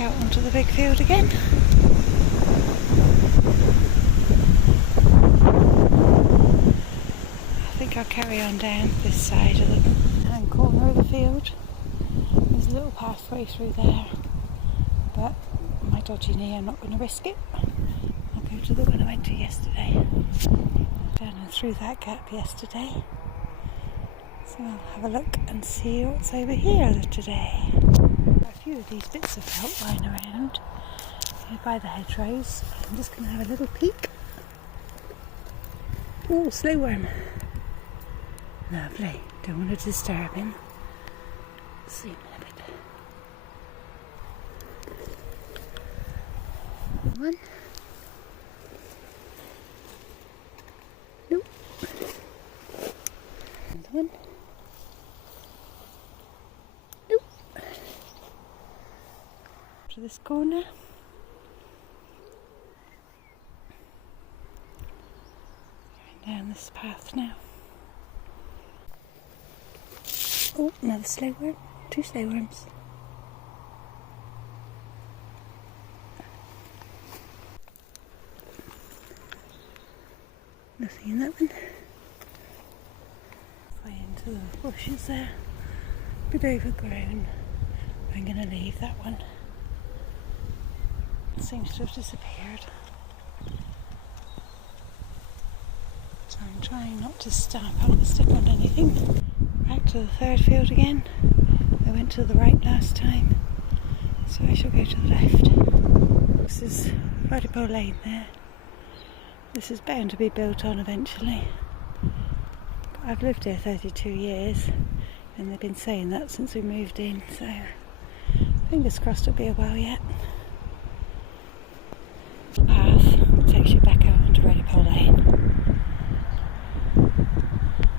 back out onto the big field again. I think I'll carry on down this side of the hand corner of the field. There's a little pathway through there, but my dodgy knee, I'm not going to risk it. I'll go to the one I went to yesterday. Down and through that gap yesterday. So I'll have a look and see what's over here today. A few of these bits of felt lying around here by the hedgerows. I'm just going to have a little peek. Oh, slow worm. Lovely. Don't want to disturb him. See him in a bit. One. Nope. Another one. Nope. To this corner. Going down this path now. Oh, another slow worm. 2 slow worms. Nothing in that one. Way into the bushes there. Bit overgrown. I'm going to leave that one. It seems to have disappeared. So I'm trying not to step on anything. Back to the third field again. I went to the right last time, so I shall go to the left. This is Redipole Lane there. This is bound to be built on eventually. I've lived here 32 years and they've been saying that since we moved in, so fingers crossed it'll be a while yet. The path takes you back out onto Redipole Lane.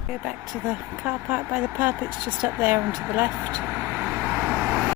Go back to the car park by the pub, it's just up there and to the left.